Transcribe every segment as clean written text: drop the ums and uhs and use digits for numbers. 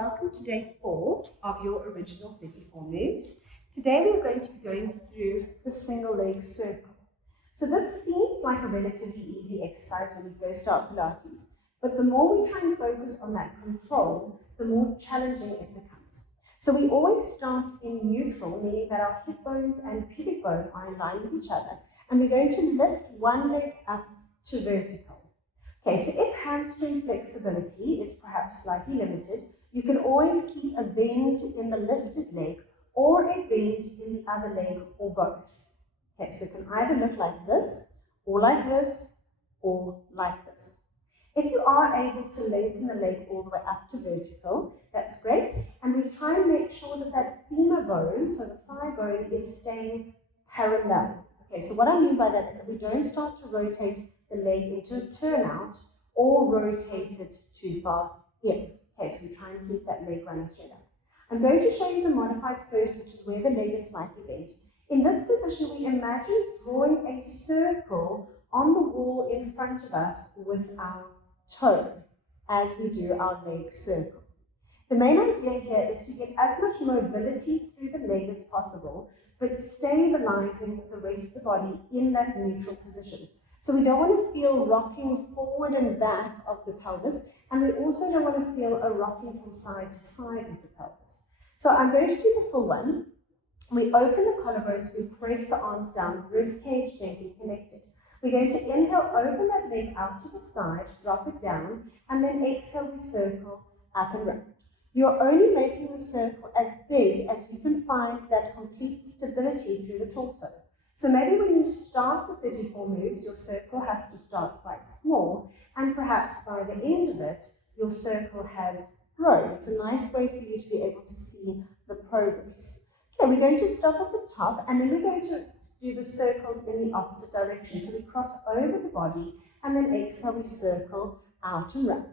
welcome to day 4 of your original 34 moves. Today we're going to be going through the single leg circle. So this seems like a relatively easy exercise when you first start Pilates, but the more we try and focus on that control, the more challenging it becomes. So we always start in neutral, meaning that our hip bones and pubic bone are in line with each other, and we're going to lift one leg up to vertical. Okay, so if hamstring flexibility is perhaps slightly limited, you can always keep a bend in the lifted leg or a bend in the other leg or both. Okay, so it can either look like this or like this or like this. If you are able to lengthen the leg all the way up to vertical, that's great. And we try and make sure that that femur bone, so the thigh bone, is staying parallel. Okay, so what I mean by that is that we don't start to rotate the leg into a turnout or rotate it too far in. Okay, so we try and keep that leg running straight up. I'm going to show you the modified first, which is where the leg is slightly bent. In this position, we imagine drawing a circle on the wall in front of us with our toe as we do our leg circle. The main idea here is to get as much mobility through the leg as possible, but stabilizing the rest of the body in that neutral position. So we don't want to feel rocking forward and back of the pelvis, and we also don't want to feel a rocking from side to side with the pelvis. So I'm going to do the full one. We open the collarbones, we press the arms down, rib cage gently connected. We're going to inhale, open that leg out to the side, drop it down, and then exhale, we circle up and round. You're only making the circle as big as you can find that complete stability through the torso. So maybe when you start the 34 moves, your circle has to start quite small, and perhaps by the end of it, your circle has grown. It's a nice way for you to be able to see the progress. Okay, we're going to stop at the top, and then we're going to do the circles in the opposite direction. So we cross over the body, and then exhale, we circle out and round.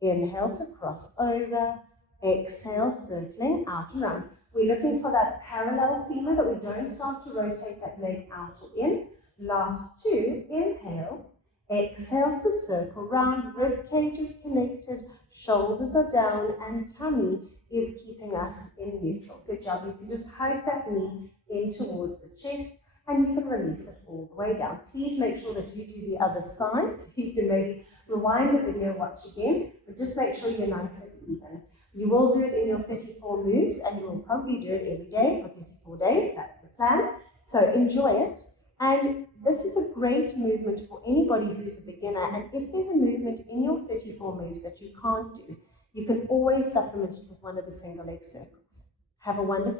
Inhale to cross over, exhale, circling out and round. We're looking for that parallel femur, that we don't start to rotate that leg out or in. Last two, inhale, exhale to circle round, rib cage is connected, shoulders are down, and tummy is keeping us in neutral. Good job. You can just hug that knee in towards the chest, and you can release it all the way down. Please make sure that you do the other side, so you can maybe rewind the video, watch again, but just make sure you're nice and even. You will do it in your 34 moves, and you will probably do it every day for 34 days. That's the plan. So enjoy it. And this is a great movement for anybody who's a beginner. And if there's a movement in your 34 moves that you can't do, you can always supplement it with one of the single leg circles. Have a wonderful